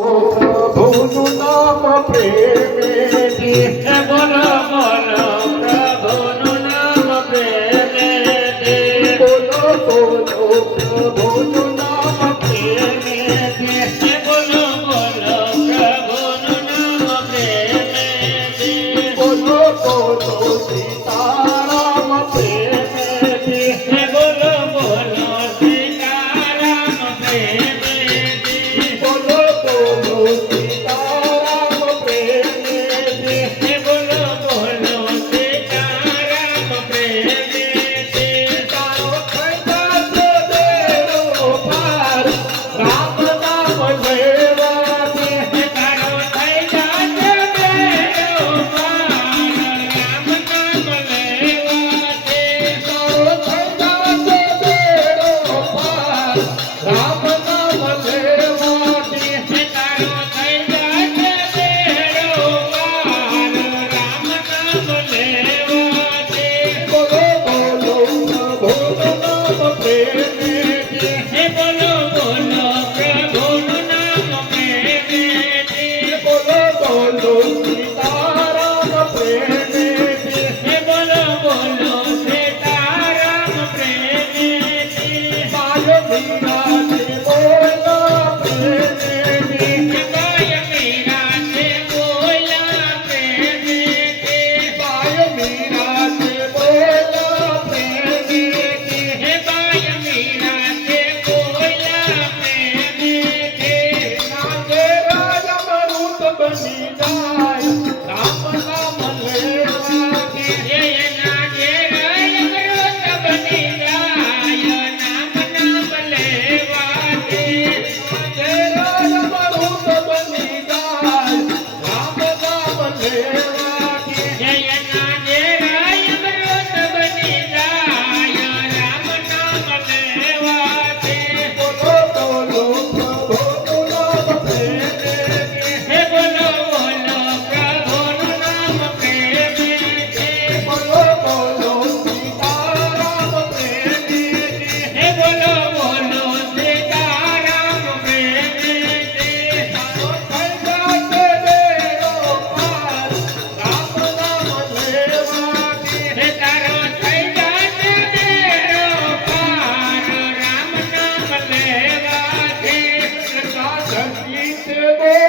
પ્રભુનું નામ પ્રેમેથી બોલો બોલો પ્રભુનું નામ પ્રેમેથી બોલો બોલો પ્રભુનું નામ પ્રેમેથી બોલો બોલો પ્રભુનું નામ પ્રેમેથી બોલો બોલો સીતારામ પ્રેમેથી બોલો બોલો સીતારામ પ્રેમેથી બોલો બોલો સીતારામ પ્રેમેથી બોલો બોલો સીતારામ પ્રેમેથી તારો ખંડા છે બેડો પાર રામ નામ લેવાથી તારો થઈ જાશે બેડો પાર રામ નામ લેવાથી તારો ખંડા છે બેડો પાર રામ નામ લેવાથી તારો થઈ જાશે બેડો પાર રામ નામ લેવાથી બોલો બોલો પ્રભુનું નામ પ્રેમેથી બોલો બોલો પ્રભુનું નામ પ્રેમેથી બોલો બોલો સીતારામ પ્રેમેથી બોલો બોલો સીતારામ પ્રેમેથી બાય મીરાથી બોલો પ્રેમેથી બાય મીરાથી બોલા પ્રેમેથી બાય મીરાથી બોલો પ્રેમેથી બાય મીરાથી બોલા પ્રેમેથી નાગે રાજ અમૃત બની જાય રામ નામ લેવાથી એના ઘેર અમૃત બની જાય નામ નામ લેવાથી નાગે રાજ અમૃત બની જાય રામ નામ લેવાથી એના ઘેર અમૃત બની જાય રામ નામ લેવાથી બોલો બોલો પ્રભુનું નામ પ્રેમેથી બોલો બોલો પ્રભુનું નામ પ્રેમેથી બોલો બોલો સીતારામ પ્રેમેથી બોલો બોલો સીતારામ પ્રેમેથી તારો ખંડા છે બેડો પાર રામ નામ લેવાથી તારો થઈ જાશે બેડો પાર રામ નામ લેવાથી સંગીત બોલો